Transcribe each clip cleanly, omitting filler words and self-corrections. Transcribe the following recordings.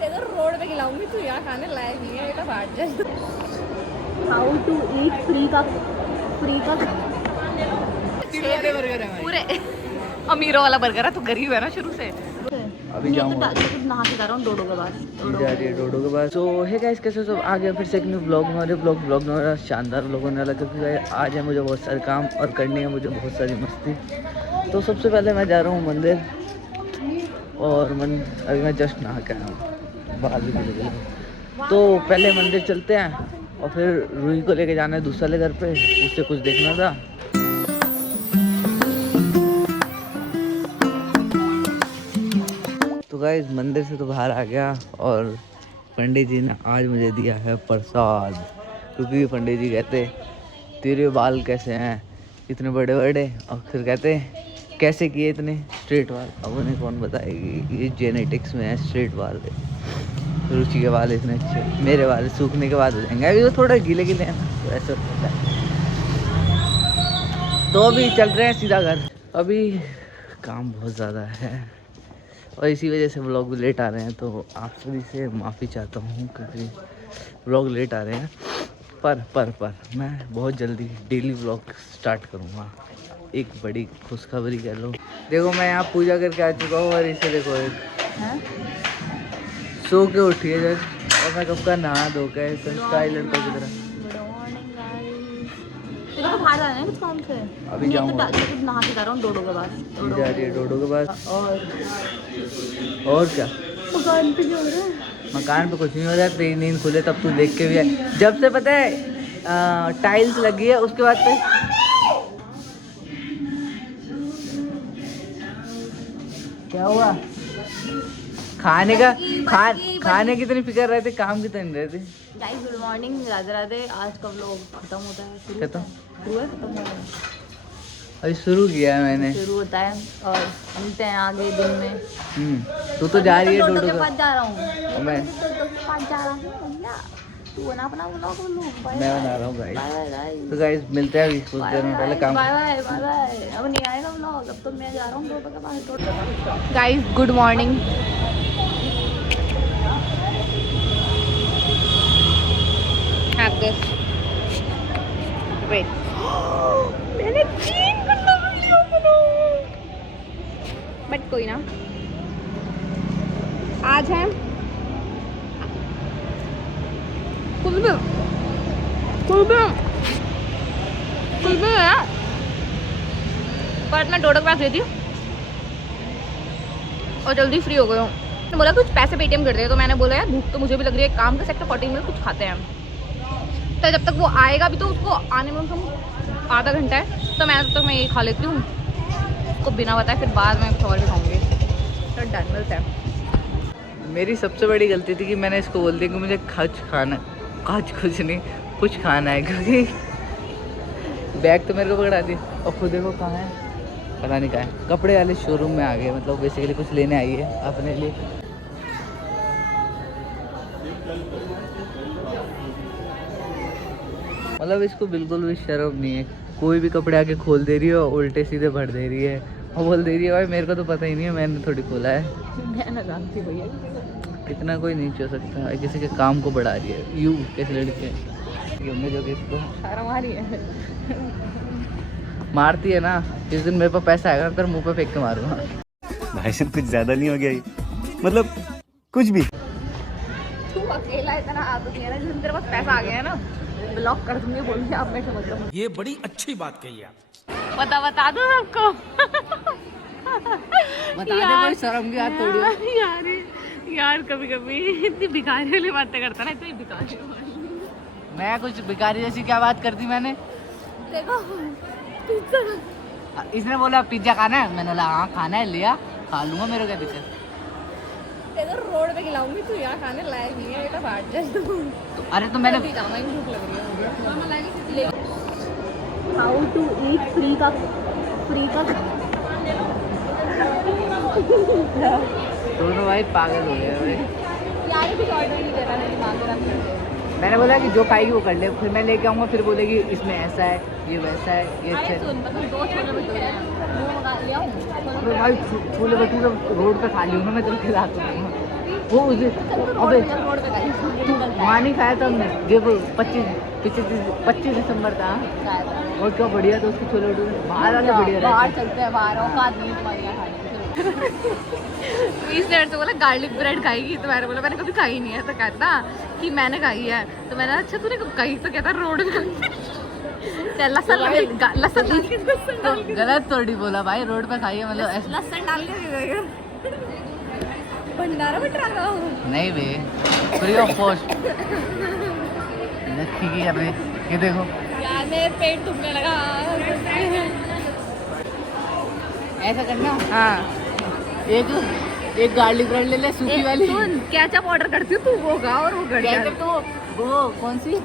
तेरे रोड पे खिलाऊंगी, तू यहाँ खाने लायक नहीं है बेटा, बाहर जाए। हाउ टू ईट फ्री का बर्गर है पूरे अमीरों वाला बर्गर है। तू गरीब है ना शुरू से। अभी जाऊंगा नहा के जा रहा हूँ डोडो के पास। जा रही है डोडो के पास। तो हे गाइस, कैसे सब आ गया फिर से एक न्यू ब्लॉग में। और ब्लॉग में मेरा शानदार ब्लॉग होने वाला, क्योंकि भाई आज है मुझे बहुत सारे काम और करनी है मुझे बहुत सारी मस्ती। तो सबसे पहले मैं जा रहा हूँ मंदिर, और अभी मैं जस्ट नहा के आया हूँ, बाहर भी चले गए। तो पहले मंदिर चलते हैं और फिर रूही को लेके जाना है दूसरे घर पे, उससे कुछ देखना था। तो गाइस मंदिर से तो बाहर आ गया, और पंडित जी ने आज मुझे दिया है प्रसाद, क्योंकि पंडित जी कहते तेरे बाल कैसे हैं इतने बड़े बड़े, और फिर कहते कैसे किए इतने स्ट्रेट बाल। अब उन्हें कौन बताएगी, ये जेनेटिक्स में है स्ट्रेट बाल। रुचि के बाल इतने अच्छे, मेरे बाल सूखने के बाद हो जाएंगे, अभी वो थोड़ा गीले गीले हैं ना, तो ऐसा होता है। तो अभी चल रहे हैं सीधा घर। अभी काम बहुत ज़्यादा है और इसी वजह से व्लॉग भी लेट आ रहे हैं, तो आप सभी से माफ़ी चाहता हूँ क्योंकि व्लॉग लेट आ रहे हैं। पर मैं बहुत जल्दी डेली व्लॉग स्टार्ट करूँगा। एक बड़ी खुशखबरी कह लो। देखो मैं यहाँ पूजा करके आ चुका हूँ, और इसे देखो सो के उठी है जस्ट, और मैं कब का नहा धो के स्टाइल लड़कों की तरह। तो बाहर जाना है कुछ काम से। अभी जाऊँगा, नहा के जा रहा हूँ डोडो के पास। जा रही है डोडो के पास। और क्या मकान पे क्या हो रहा है? मकान पे कुछ नहीं हो रहा है, तेरी नींद खुले तब तू देख के भी है। जब से पता है टाइल्स लगी है उसके बाद से क्या हुआ, खाने का खाने की इतनी फिक्र रहती, काम की तो नहीं रहती। Guys good morning, Radhe Radhe. आज का व्लॉग खत्म होता है, खत्म खत्म हो गया। अभी शुरू किया है मैंने, शुरू होता है और मिलते हैं आगे दिन में। तू तो जा रही है डोडो डोडो के पास जा रहा हूँ मैं डोडो के पास जा रहा हूँ भैया। तू बना अपना व्लॉग। मैं बना रहा हूँ गाइस। तो गाइस मिलते हैं अभी कुछ देर में, पहले काम। Bye bye bye bye. अब नहीं आएगा व्लॉग, अब तो मैं जा रहा हूँ डोडो के पास। Guys good morning. वेट मैंने 3 गन्ना लिया बना, बट कोई ना। आज है कुछ भी है, पर मैं डोडो के पास गई थी और जल्दी फ्री हो गई हूँ। मैंने बोला कुछ पैसे पेटीएम कर दे, तो मैंने बोला यार भूख तो मुझे भी लग रही है, काम का सेक्टर 14 में कुछ खाते हैं। तो जब तक वो आएगा भी, तो उसको आने में हम आधा घंटा है, तो मैं तब तक मैं ये खा लेती हूँ उसको बिना बताए, फिर बाद में कुछ और भी खाऊंगी। तो डन मिलता है। मेरी सबसे बड़ी गलती थी कि मैंने इसको बोल दिया कि मुझे कुछ नहीं कुछ खाना है, क्योंकि बैग तो मेरे को पकड़ा दी, और खुद देखो कहाँ है, पता नहीं कहाँ है। कपड़े वाले शोरूम में आ गए, मतलब बेसिकली कुछ लेने आई है अपने लिए। मतलब इसको बिल्कुल भी शर्म नहीं है, कोई भी कपड़े आके खोल दे रही है और उल्टे सीधे भर दे रही है, और बोल दे रही है भाई मेरे को तो पता ही नहीं है, मैंने थोड़ी खोला है। मैं ना जानती भैया, इतना कोई नहीं चल सकता, किसी के काम को बढ़ा रही है। यू कैसे लड़के होंगे जो कि इसको शर्म आ रही है। मारती है ना, जिस दिन मेरे पास पैसा आएगा फिर मुंह पे फेंक के मारूंगा। भाई साहब कुछ ज्यादा नहीं हो गया ये, मतलब कुछ भी। तू अकेला इतना आदत नहीं है ना, जिस दिन तेरे पास पैसा आ गया है ना, ब्लॉक कर दूंगी, बोलूंगी आप मैं समझ लो। ये बड़ी अच्छी बात कही आप। बता दो सबको। बता दे, कोई शर्म की बात थोड़ी। यार कभी कभी इतनी भिखारी वाली बातें करता ना, इतनी भिखारी। मैं कुछ भिखारी जैसी क्या बात करती मैंने? देखो पिज्जा, इसने बोला पिज्जा खाना है, मैंने बोला हाँ खाना है, लिया खा लूंगा, मेरे को क्या दिक्कत। तेरे रोड पे खिलाऊंगी, तू यहाँ खाने लायक नहीं है बेटा, बाहर जा। अरे तो मैंने भूख लग रही है। हाउ टू ईट फ्री का दोनों भाई पागल हो गए भाई। यार कुछ ऑर्डर नहीं दे रहा, नहीं मांग रहा। मैंने बोला कि जो खाएगी वो कर ले, फिर मैं लेके आऊँगा, फिर बोलेगी इसमें ऐसा है, ये वैसा है, ये अच्छा है। सुन मतलब 2 छोले भटूरे हैं, वो मंगा लिया हूँ। अबे भाई छोले भटूरे रोड पे खा लूँगा मैं, तेरे खिला दूँगा। वो उसे अबे रोड पे खाई वहाँ नहीं खाया था हमने, जब 25 दिसंबर था। और क्या बढ़िया था उसके छोले भटूरे, बाहर वाले बढ़िया बाहर रहते। चलते हैं, बाहर औकात नहीं तुम्हारी यहाँ खाने की। इस डेढ़ से बोला गार्लिक ब्रेड खाएगी, तो मैंने बोला मैंने कभी खाई नहीं है, तो कहता कि मैंने खाई है। तो मैंने अच्छा तूने कब खाई, तो कहता रोड में चल लहसुन तो गलत थोड़ी बोला भाई, रोड पे खाइए मतलब ऐसा लहसुन डाल के भंडारा में डाला नहीं बे, फ्री ऑफ कॉस्ट। ठीक है अबे, ये देखो यार मेरे पेट दुखने लगा। ऐसा करना, हाँ एक गार्लिक ब्रेड ले ले सूखी वाली। सुन केचप ऑर्डर करती हूँ, तू वो खा और वो कर कैसे तो वो कौन सी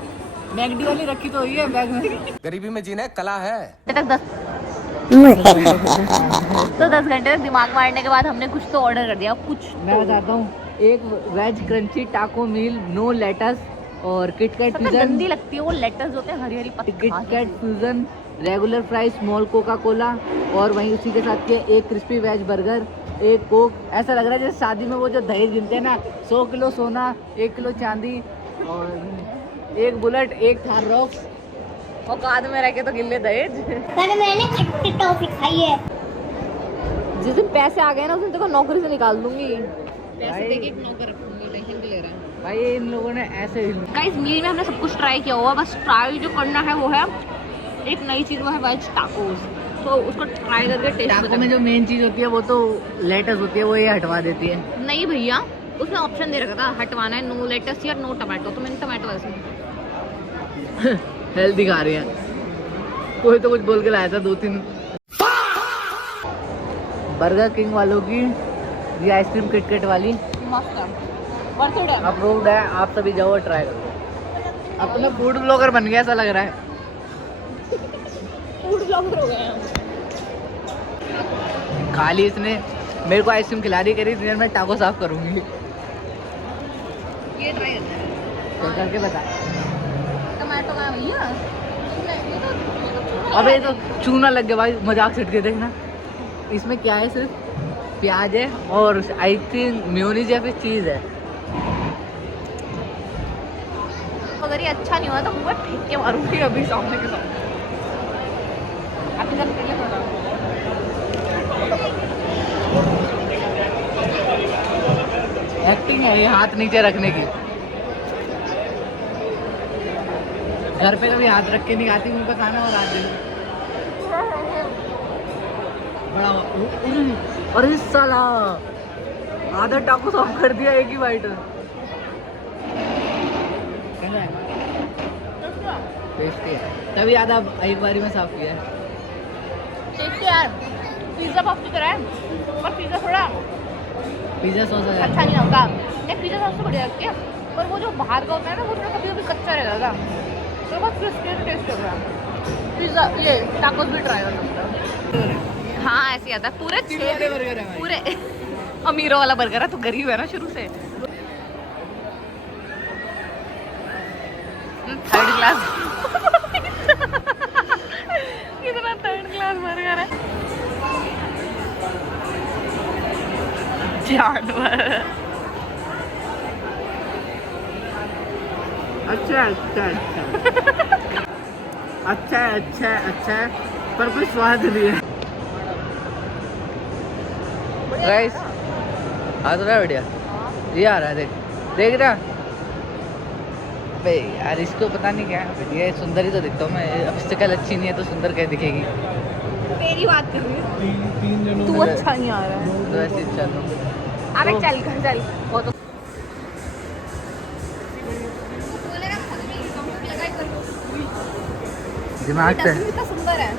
मैगडी वाली रखी तो हुई है बैग में। गरीबी में जीना कला है। तक 10 तो 10 घंटे तक दिमाग मारने के बाद हमने कुछ तो ऑर्डर कर दिया, कुछ मैं बताता हूँ, एक वेज क्रंची टाको मील, नो लेटस और किटकैट सबसे फ्यूजन, गंदी लगती है वो लेटर्स होते हैं हरी हरी पत्ती। KitKat fusion, regular fry, small Coca Cola, और वहीं उसी के साथ के एक क्रिस्पी वेज बर्गर, एक कोक। ऐसा लग रहा है जैसे शादी में वो जो दहेज गिनते हैं ना, 100 किलो सोना, 1 किलो चांदी, और एक बुलेट, एक थार रॉक्स। औकात में रह के तो गिल्ले दहेज। मैंने खट्टी टॉफी खाई है। जिस दिन पैसे आ गए ना उस दिन तेको नौकरी से निकाल दूंगी। पैसे भाई- देके एक नौकर रखूंगी, टेंशन क्यों ले रहा है। भाई इन लोगों ने ऐसे ही गाइस मील में हमने सब कुछ ट्राई किया हुआ, बस ट्राई जो करना है वो है एक नई चीज़, वो है वेज टाकोस। तो उसको ट्राई करके टेस्ट टाको में जो मेन चीज़ होती है वो तो लेटस होती है, वो ये हटवा देती है। नहीं भैया, उसमें ऑप्शन दे रखा था हटवाना है नो लेटस या नो टमाटो, तो मैंने टमाटो ऐसे हेल्दी खा रही है, कोई तो कुछ बोल के लाया था 2-3। बर्गर किंग वालों की ये आइसक्रीम किटकैट वाली मस्त है, वर्थ इट है। अप्रूव्ड है, आप सभी जाओ और ट्राई करो। अब तो मैं फूड ब्लॉगर बन गया ऐसा लग रहा है। फूड ब्लॉगर हो गए हैं। खाली इसने मेरे को आइसक्रीम खिला रही, करी डिनर में टाको साफ करूंगी। ये ट्राई करते हैं। तो करके बता। टमाटो का है भैया, ये तो अबे ये तो चूना लग गया भाई, मजाक से के देखना। इसमें क्या है, सिर्फ प्याज है और आई थिंक मेयोनीज या फिर चीज़ है। अगर ये अच्छा नहीं हुआ तो मैं फेंक के मारूंगी अभी सामने के सामने। अभी तक पहले बता। एक्टिंग है ये हाथ नीचे रखने की। घर पे कभी हाथ रख के नहीं खाती मुंह पे खाना, और हाथ दे बड़ा अरे साला आधा टाको साफ कर दिया एक ही बाइट में। टेस्टी है, तभी आधा एक बारी में साफ किया है। टेस्टी यार, पिज्जा पॉप की तरह है, पर पिज्जा थोड़ा पिज्जा सॉस है अच्छा नहीं होता। नहीं पिज्जा सबसे बढ़िया लगती है, पर वो जो बाहर का होता है ना वो कभी कभी कच्चा रह जाता है, तो बस क्रिस्पी टेस्ट कर रहा है। पिज्जा ये टाकोस भी ट्राई कर सकते हो। हाँ ऐसे आता है पूरे छोटे बर्गर है भाई। पूरे अमीरों वाला बर्गर है, तो गरीब है ना शुरू से। थर्ड क्लास कितना थर्ड क्लास बर्गर है, जानवर। अच्छा अच्छा अच्छा अच्छा है, अच्छा है, अच्छा है, पर कोई स्वाद नहीं है। गाइस आ तो रहा है बढ़िया, ये आ रहा है, देख रहा बे यार, इसको पता नहीं क्या है, ये सुंदर ही तो दिखता हूँ मैं, अब शक्ल अच्छी नहीं है तो सुंदर क्या दिखेगी। तेरी बात कर रही है, तू अच्छा नहीं आ रहा है। तो ऐसे चलो अबे तो- चल घर चल, बहुत दिमाग से इतना सुंदर है।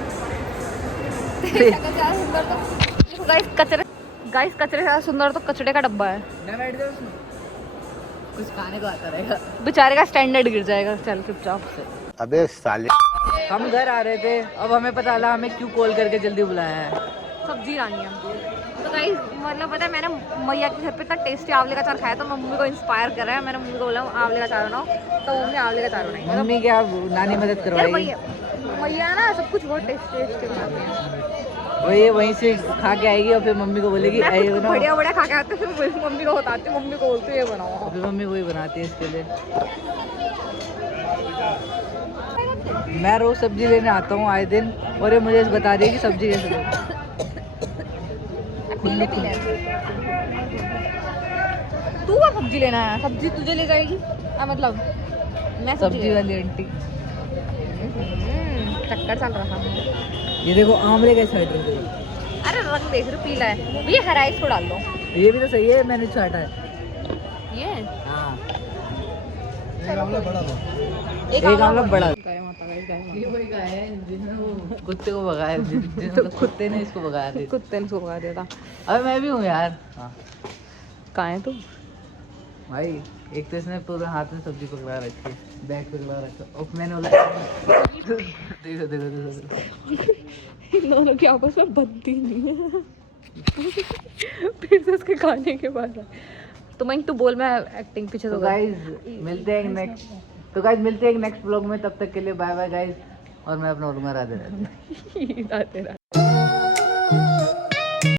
तेरी शक्ल ज्यादा सुंदर तो गाइस कचरे से ज्यादा सुंदर तो कचड़े का डब्बा है। मैं बैठ जाऊँ उसमें, कुछ खाने को आता रहेगा। बेचारे का स्टैंडर्ड गिर जाएगा। चल चुपचाप से। अबे साले, हम घर आ रहे थे, अब हमें पता चला हमें क्यों कॉल करके जल्दी बुलाया है। सब्जी लानी है तो गाइस, मतलब पता है मैंने मैया के घर पे इतना टेस्टी आंवले का अचार खाया, तो मम्मी को इंस्पायर कर रहा है। मैंने मम्मी को बोला आंवले का अचार बनाओ, तो मम्मी आंवले का अचार बनाई। मम्मी क्या नानी मदद यार करवाएगी। मैया ना सब कुछ बहुत टेस्टी बनाती है। और ये वहीं से खा के आएगी और फिर मम्मी को बोलेगी मैं ये खुद बनाओ। बढ़िया बढ़िया खा के आते फिर मम्मी को बताती हूँ, मम्मी को बोलती हूँ ये बनाओ। और फिर मम्मी वही बनाती है इसके लिए। मैं रोज सब्जी लेने आता हूँ आए दिन और ये मुझे बता रही है कि सब्जी कैसे लो। पीले पीले तू क्या सब्जी लेना है? सब्जी तुझे ले जाएगी मतलब मैं सब्जी वाली आंटी। चक्कर चल रहा था। ये देखो आमले कैसे हट रहे। अरे रंग देख रहे पीला है भैया, हरा इसको डाल दो। ये भी तो सही है, मैंने छाटा है। ये हाँ एक एक आमला बड़ा। गाय माता का गाय ये वही गाय है जिसने वो कुत्ते को भगाया, तो कुत्ते ने इसको भगाया था। कुत्ते ने सो भगा दिया था। अबे मैं भी हूँ यार। हाँ कहाँ है तू? भाई एक तो इसने पूरे हाथ में सब्जी पकड़ा रखी है, बैग पकड़ा रखा और मैंने बोला देखो देखो देखो देखो। इन दोनों की आपस में बनती नहीं है। फिर से उसके खाने के बाद तो मैं तू बोल, मैं एक्टिंग पीछे तो तो गाइस मिलते हैं नेक्स्ट, तो गाइस मिलते हैं नेक्स्ट ब्लॉग में। तब तक के लिए बाय बाय गाइस। और मैं अपना उलमा राधे राधे। गाइस